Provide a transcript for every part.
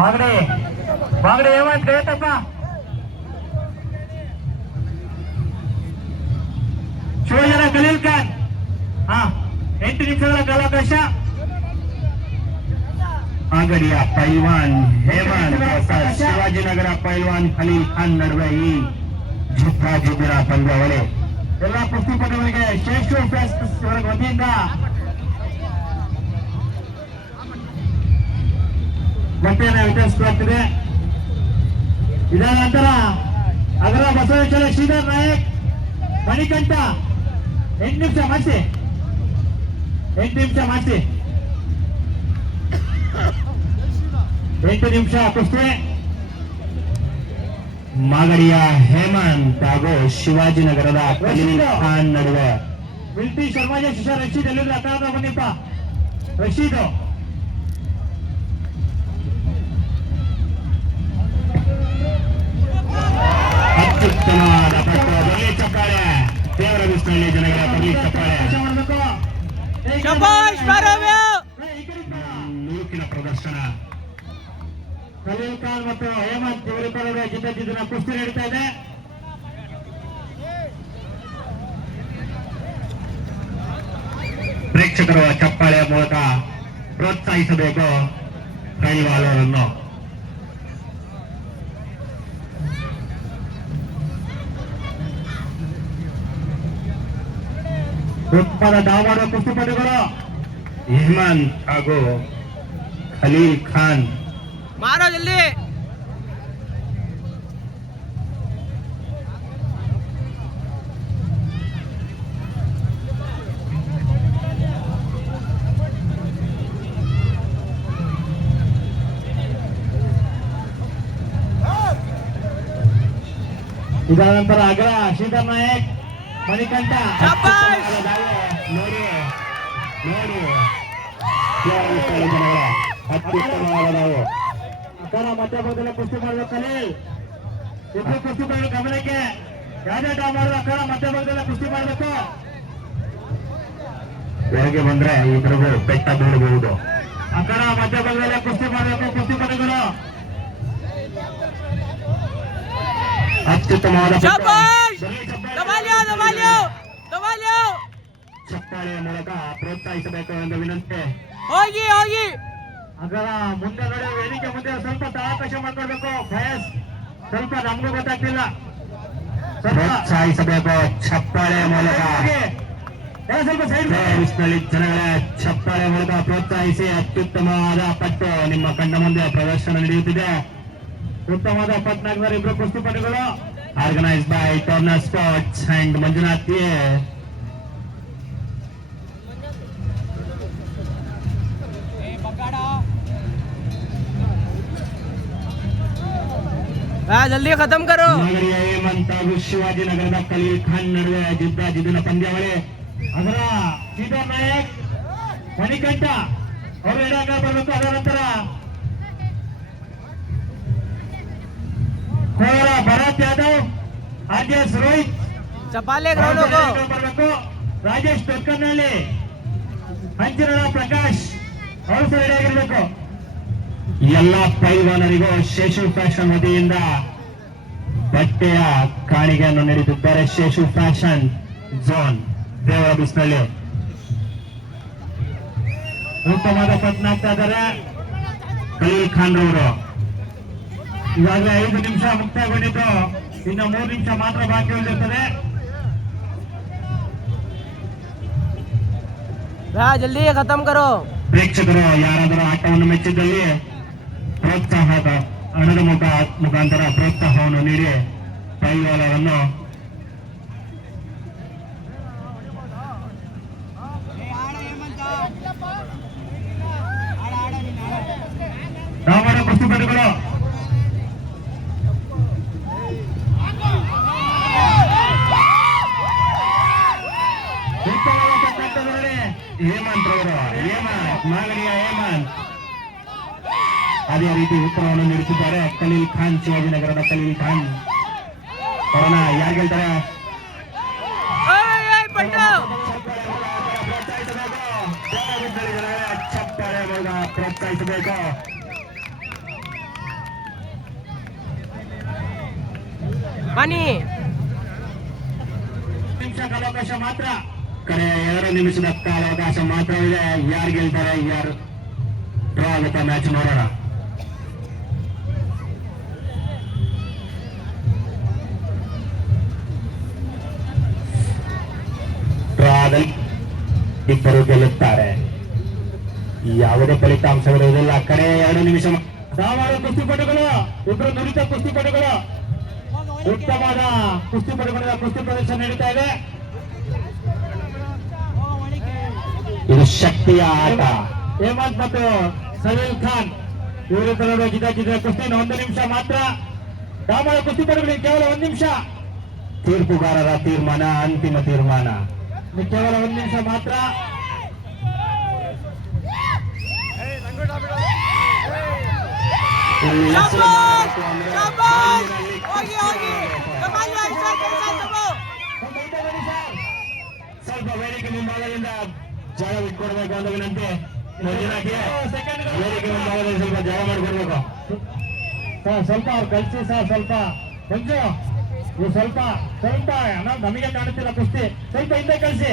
ಮಾಗಡಿ ಮಾಗಡಿ ಹೇಮಂತ್ ಕೈಯತ್ತಪ್ಪ. ಶಿವಜನ ಖಲೀಲ್ ಖಾನ್ 8 ನಿಮಿಷಗಳ ಕಾಲಾವಕಾಶ. ಮಾಗಡಿಯ ಪೈಲ್ವಾನ್ ಹೇಮಂತ್ ಶಿವಾಜಿನಗರ ಪೈಲ್ವಾನ್ ಖಲೀಲ್ ಖಾನ್ ನಡುವೆ ಈ ಜಿದ್ದಾಜಿದ್ದಿನ ಪಂದ್ಯಾವಳಿ. ಎಲ್ಲ ಕುಸ್ತಿಪಟುಗಳಿಗೆ ಶ್ರೇಷ್ಠ ಫೆಸ್ಟ್ ವತಿಯಿಂದ ಬಟ್ಟೆಯನ್ನು ವಿತರಿಸಲಾಗ್ತಿದೆ. ಇದರ ನಂತರ ಅದರ ಬಸವೇಶ್ವರ ಶ್ರೀಧರ್ ನಾಯಕ್ ಮಣಿಕಂಠ 8 ನಿಮಿಷ ಮಾಡಿಸಿ 8 ನಿಮಿಷ ಕುಸ್ತಿ. ಮಾಗಡಿಯ ಹೇಮಂತ್ ಹಾಗೂ ಶಿವಾಜಿನಗರದ ಖಲೀಲ್ ಖಾನ್ ನಡುವೆ ವಿಲ್ಟಿ ಶರ್ಮಾಜಿ ಶಿಷ್ಯ ರಶೀದ್ ಎಲ್ಲಿದ್ರು ಅಕಾದ ಬನ್ನಿಪ್ಪ. ರಶೀದ್ ಅತ್ಯುತ್ತಮವಾದ ಪಟ್ಟು ಬರಲಿ ಚಪ್ಪಾಳೆ. ದೇವರ ಬಿಸಿಲಲ್ಲಿ ಜನಗಳ ಬರಲಿ ಚಪ್ಪಾಳೆ. ನೂಕಿನ ಪ್ರದರ್ಶನ. ಖಲೀಲ್ ಖಾನ್ ಮತ್ತು ಹೇಮಂತ್ ಇವರಿಬ್ಬರ ಜಿದ್ದಾಜಿದ್ದಿನ ಕುಸ್ತಿ ನಡೀತಾ ಇದೆ. ಪ್ರೇಕ್ಷಕರು ಚಪ್ಪಾಳೆಯ ಮೂಲಕ ಪ್ರೋತ್ಸಾಹಿಸಬೇಕು ಕೈವಾಲರನ್ನು. ಉತ್ಪನ್ನ ಡಾವ್ ಮಾಡುವ ಕುಸ್ತಿಪಟುಗಳು ಹೇಮಂತ್ ಹಾಗೂ ಖಲೀಲ್ ಖಾನ್. ಮಾರೋ ಜಲ್ದಿ. ಇದರ ನಂತರ ಅಗ್ರ ಶ್ರೀಧರ್ ನಾಯಕ್ ಮಣಿಕಂಠ ನೋಡಿ ನೋಡಿ ಅತ್ಯುತ್ತಮವಾದ ನಾವು ಅಕ್ಕರ ಮಧ್ಯಭಾಗದಲ್ಲಿ ಕುಸ್ತಿ ಮಾಡುವ ಖಲೀಲ್. ಇಬ್ಬರು ಕುಸ್ತಿಪಟುಗಳ ಗಮನಕ್ಕೆ ಯಾವುದೇ ಡಾವ್ ಮಾಡುವ ಅಕ್ಕರ ಮಧ್ಯಭಾಗದಲ್ಲಿ ಕುಸ್ತಿ ಮಾಡಬೇಕು. ಹೊರಗೆ ಬಂದ್ರೆ ಇಬ್ಬರಿಗೂ ಬೆಟ್ಟ ಬೀಳಬಹುದು. ಅಕ್ಕರ ಮಧ್ಯಭಾಗದಲ್ಲಿ ಕುಸ್ತಿ ಮಾಡಬೇಕು ಕುಸ್ತಿಪಟುಗಳು. ಅತ್ಯುತ್ತಮವಾದ ಚಪ್ಪಾಳೆಯ ಮೂಲಕ ಪ್ರೋತ್ಸಾಹಿಸಬೇಕು ಎಂದು ವಿನಂತಿ. ಹೋಗಿ ಹೋಗಿ ಅದರ ಮುಂದೆಗಡೆ ವೇದಿಕೆ ಮುಂದೆ ಸ್ವಲ್ಪ ಅವಕಾಶ ಮಾಡ್ಕೊಳ್ಬೇಕು. ಫಯಸ್ ಸ್ವಲ್ಪ ನಮಗೂ ಗೊತ್ತಾಗ್ತಿಲ್ಲ. ಪ್ರೋತ್ಸಾಹಿಸಬೇಕು ಚಪ್ಪಾಳೆಯ ಮೂಲಕ. ಸ್ವಲ್ಪ ಸೈಡ್ ನಲ್ಲಿ ಜನಗಳ ಚಪ್ಪಾಳೆಯ ಮೂಲಕ ಪ್ರೋತ್ಸಾಹಿಸಿ. ಅತ್ಯುತ್ತಮವಾದ ಪಟ್ಟು ನಿಮ್ಮ ಕಣ್ಣ ಮುಂದೆ ಪ್ರದರ್ಶನ ನಡೆಯುತ್ತಿದೆ. ಉತ್ತಮವಾದ 14 ಇಬ್ಬರು ಕುಸ್ತಿಪಟುಗಳು. Organise by Turner sports and Manjunath A. ಜಲ್ದಿ ಖತಮ್ ಕರೋ. ಮಾಗಡಿಯ ಹೇಮಂತ್ ಹಾಗೂ ಶಿವಾಜಿನಗರದ ಖಲೀಲ್ ಖಾನ್ ನಡುವೆ ಜಿದ್ದಾಜಿದ್ದಿನ ಪಂದ್ಯಾವಳಿ. ಅದರ ಶ್ರೀಧರ್ ನಾಯಕ್ ಮಣಿಕಂಠ ಅವರು ಎಡಗ ಬರಬೇಕು. ಅದರ ನಂತರ ಕೋರ ಭರತ್ ಯಾದವ್, ಆರ್ಜೆಎಸ್ ರೋಹಿತ್ ಚಪಾಲೆ ಗ್ರೌಂಡ್ ಹೋಗೋ ಬರಬೇಕು. ರಾಜೇಶ್ ತೊಕ್ಕನಹಳ್ಳಿ, ಹಂಚಿರಳ ಪ್ರಕಾಶ್ ಅವರು ಸಹ ರೆಡಿಯಾಗಿರ್ಬೇಕು. ಎಲ್ಲ ಪೈಲ್ವಾನರಿಗೂ ಶೇಷು ಫ್ಯಾಷನ್ ವತಿಯಿಂದ ಬಟ್ಟೆಯ ಕಾಣಿಕೆಯನ್ನು ನೀಡುತ್ತಿದ್ದಾರೆ. ಶೇಷು ಫ್ಯಾಷನ್ ಝೋನ್ ದೇವರ ಬಿಸಿನಲ್ಲಿ. ಉತ್ತಮವಾದ ಪತ್ನ ಆಗ್ತಾ ಇದ್ದಾರೆ ಖಲೀಲ್ ಖಾನ್ ರವರು. ಈಗಾಗಲೇ 5 ನಿಮಿಷ ಮುಕ್ತಾಯಗೊಂಡಿದ್ದು, ಇನ್ನು 3 ನಿಮಿಷ ಮಾತ್ರ ಬಾಕಿ ಉಳಿದಿರ್ತದೆ. ಜಲ್ದಿ ಖತಮ್ ಕರೋ. ಪ್ರೇಕ್ಷಕರು ಯಾರಾದರೂ ಆಟವನ್ನು ಮೆಚ್ಚಿದ್ದಲ್ಲಿ ಪ್ರೋತ್ಸಾಹದ ಹಣದ ಮುಖಾಂತರ ಪ್ರೋತ್ಸಾಹವನ್ನು ನೀಡಿ ಪೈಲ್ವಾನರನ್ನು ರಾಮಣ್ಣ ಕುಸ್ತಿಪಟುಗಳು ಹೇಮಂತ್ ರವರು. ಮಾಗಡಿಯ ಹೇಮಂತ್ ಅದೇ ರೀತಿ ಉತ್ತರವನ್ನು ನೀಡುತ್ತಿದ್ದಾರೆ. ಖಲೀಲ್ ಖಾನ್ ಶಿವಾಜಿನಗರದ ಖಲೀಲ್ ಖಾನ್ ಅವರನ್ನ ಯಾರು ಗೆಲ್ತಾರೆ? ಚಪ್ಪಾಳೆ ಮೂಲಕ ಪ್ರೋತ್ಸಾಹಿಸಬೇಕು. पानी ನಿಮಿಷ ಕಾಲಾವಕಾಶ ಮಾತ್ರ. ಕಡೆ 2 ನಿಮಿಷದ ಕಾಲಾವಕಾಶ ಮಾತ್ರ ಇದೆ. ಯಾರು ಗೆಲ್ತಾರೆ, ಯಾರು ಡ್ರಾ ಆಗುತ್ತೆ ಮ್ಯಾಚ್ ನೋಡೋಣ. ಡ್ರಾ ಆದಲ್ಲಿ ಇಬ್ಬರು ಗೆಲ್ಲುತ್ತಾರೆ. ಯಾವುದೇ ಫಲಿತಾಂಶವಿರುವುದಿಲ್ಲ. ಕಡೆ 2 ನಿಮಿಷ ಸಾಮಾನ್ಯ ಕುಸ್ತಿಪಟುಗಳು, ಇಬ್ಬರು ನುರಿತ ಕುಸ್ತಿಪಟುಗಳು, ಉತ್ತಮವಾದ ಕುಸ್ತಿಪಟುಗಳ ಕುಸ್ತಿ ಪ್ರದರ್ಶನ ನಡೀತಾ ಇದೆ. ಇದು ಶಕ್ತಿಯ ಆಟ. ಹೇಮಂತ್ ಮತ್ತು ಸಲೀಲ್ ಖಾನ್ ಇವರಿಬ್ಬರು ಜಿದ್ದಾಜಿದ್ದ ಕುಸ್ತಿ 1 ನಿಮಿಷ ಮಾತ್ರ. ಸಾಮಾನ್ಯ ಕುಸ್ತಿಪಟುಗಳಿಗೆ ಕೇವಲ 1 ನಿಮಿಷ. ತೀರ್ಪುಗಾರರ ತೀರ್ಮಾನ ಅಂತಿಮ ತೀರ್ಮಾನ. ಕೇವಲ 1 ನಿಮಿಷ ಮಾತ್ರ. ಇಲ್ಲಿ ಹೆಸರು ಮಾಡಬೇಕು ಅಂದ್ರೆ ಹೋಗಿ ಹೋಗಿ ಕಮಾಲ್ ಸ್ವಲ್ಪ ವೇದಿಕೆ ಮುಂಭಾಗದಿಂದ ಜಾಗ ಬಿಟ್ಕೊಡ್ಬೇಕು ಅಂತ ವಿನಂತಿ. ಮಂಜುನಾಥ್ಗೆ ವೇದಿಕೆ ಮುಂಭಾಗದಲ್ಲಿ ಸ್ವಲ್ಪ ಜಾಗ ಮಾಡಿಕೊಡ್ಬೇಕು. ಸ್ವಲ್ಪ ಅವ್ರು ಕಳಿಸಿ ಸರ್, ಸ್ವಲ್ಪ ಮಂಜು ಇವು ಸ್ವಲ್ಪ ಸ್ವಲ್ಪ ನಮಗೆ ಕಾಣುತ್ತಿಲ್ಲ ಕುಸ್ತಿ, ಸ್ವಲ್ಪ ಹಿಂದೆ ಕಳಿಸಿ.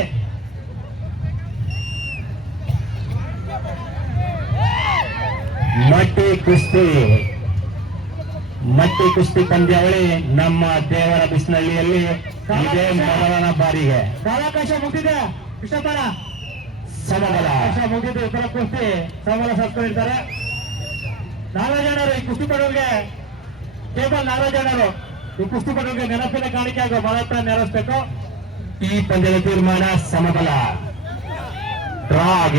ಮಟ್ಟಿ ಕುಸ್ತಿ ಪಂದ್ಯಾವಳಿ ನಮ್ಮ ದೇವರ ಬಿಸ್ನಳ್ಳಿಯಲ್ಲಿ ಇದೇ ಮೊದಲನ ಬಾರಿಗೆ. ಕಾಲಾವಕಾಶ ಮುಗಿದಿದೆ. ಕೃಷ್ಣಪ್ಪನ ಸಮಬಲ ಅವಕಾಶ ಮುಗಿದು ಇಬ್ಬರ ಕುಸ್ತಿ ಸಮಬಲ ಸಾಧಿಸ್ಕೊಂಡಿರ್ತಾರೆ. 4 ಜನರು ಈ ಕುಸ್ತಿಪಟುವಿಗೆ, ಕೇವಲ 4 ಜನರು ಈ ಕುಸ್ತಿಪಟುವಿಗೆ ನೆನಪಿನ ಕಾಣಿಕೆ ಹಾಗೂ ಬಹಳ ನೆರವೇರಿಸಬೇಕು. ಈ ಪಂದ್ಯದ ತೀರ್ಮಾನ ಸಮಬಲ ಡ್ರಾ ಆಗಿದೆ.